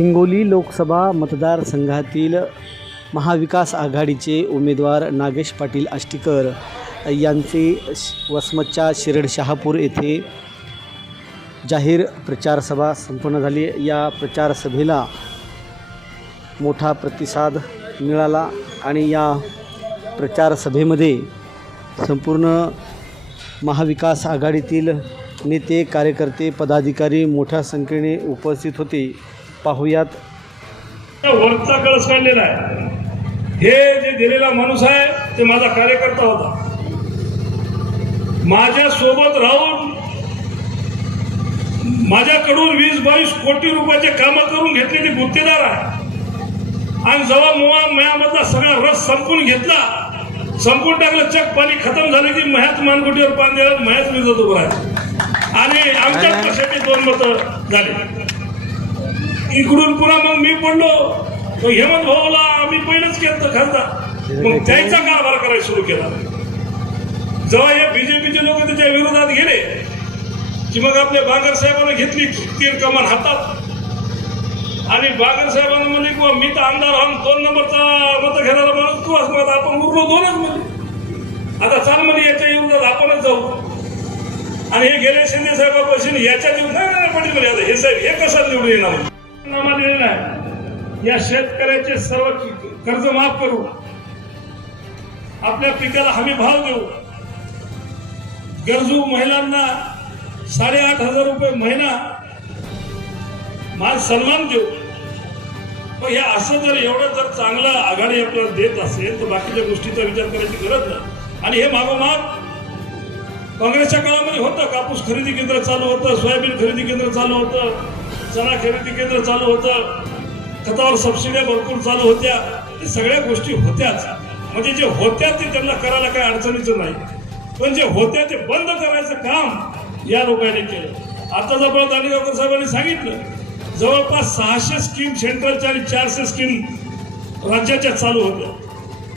हिंगोली लोकसभा मतदारसंघातील महाविकास आघाडीचे उमेदवार नागेश पाटील आष्टीकर यांचे श- वसमतच्या शिरड शहापूर येथे जाहीर प्रचारसभा संपन्न झाली. या प्रचारसभेला मोठा प्रतिसाद मिळाला आणि या प्रचारसभेमध्ये संपूर्ण महाविकास आघाडीतील नेते कार्यकर्ते पदाधिकारी मोठ्या संख्येने उपस्थित होते. पाहुयात. वरचा कळस काढलेला आहे. हे जे दिलेला माणूस आहे ते माझा कार्यकर्ता होता. माझ्या सोबत राहून माझ्याकडून वीस बावीस कोटी रुपयाचे कामं करून घेतलेली गुत्तेदार आहे. आणि जेव्हा मुळा मयामधला सगळा रस संपून घेतला संपून टाकलं चक पाणी खतम झालं की मह्याच मानकुटीवर पान द्यायला मह्याच मी जातो बरं आणि आमच्याच पक्षाचे दोन मतं झाले. इकडून पुन्हा मग मी पडलो. मग हेमंत भाऊला आम्ही पहिलंच केलं खासदार. मग त्यांचा कारभार करायला सुरू केला. जेव्हा हे बीजेपीचे लोक त्याच्या विरोधात गेले की मग आपल्या बांगर साहेबांना घेतली तीर कमान हातात. आणि बागर साहेबांना म्हणले किंवा मी तर आमदार आहोत दोन नंबरचा मत घेणारा माणूस. तू असं म्हणत, आपण उरलो दोनच म्हणजे आता चाल म्हणे याच्या विरोधात आपणच जाऊ. आणि हे गेले शिंदे साहेबापासून याच्या दिवस नाही नाही, पाटील आता हे साहेब हे कसं निवडून येणार? नामा दिलेला आहे. या शेतकऱ्याचे सर्व कर्ज माफ करू. आपल्या पिकाला हमी भाव देऊ. गरजू महिलांना साडेआठ हजार रुपये महिना मान सन्मान देऊ. पण हे असं जर एवढं जर चांगलं आघाडी आपल्याला देत असेल तर बाकीच्या गोष्टीचा विचार करायची गरज नाही. आणि हे मागोमाग काँग्रेसच्या काळामध्ये होतं. कापूस खरेदी केंद्र चालू होतं सोयाबीन खरेदी केंद्र चालू होतं. चणा खरेदी केंद्र चालू होतं खतावर सबसिड्या भरपूर चालू होत्या ते सगळ्या गोष्टी होत्याच. म्हणजे जे होत्या ते त्यांना करायला काही अडचणीचं नाही. पण जे होत्या ते बंद करायचं काम या लोकांनी केलं. आता जवळ दांडेगावकर साहेबांनी सांगितलं जवळपास सहाशे स्कीम सेंट्रलच्या आणि चारशे स्कीम राज्याच्या चालू होत्या.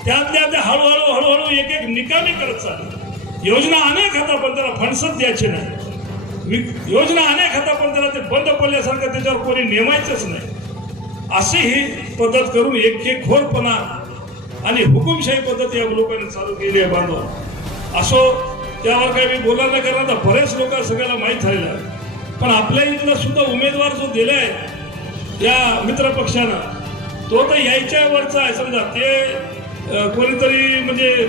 त्यातल्या त्या हळूहळू हळूहळू एक एक निकामी करत चालले. योजना अनेक होता पण त्याला फणसच द्यायचे नाही. योजना अनेक होता पण त्याला ते बंद पडल्यासारखं त्याच्यावर कोणी नेमायचंच नाही. अशी ही पद्धत करून एक एक खोरपणा आणि हुकुमशाही पद्धत या लोकांनी चालू केली आहे बांधव. असो त्यावर काही मी बोलायला कारण आता बरेच लोक सगळ्याला माहीत झालेलं आहे. पण आपल्या इथला सुद्धा उमेदवार जो दिलाय या मित्र पक्षानं तो तर यायच्या वरचा आहे समजा. ते कोणीतरी म्हणजे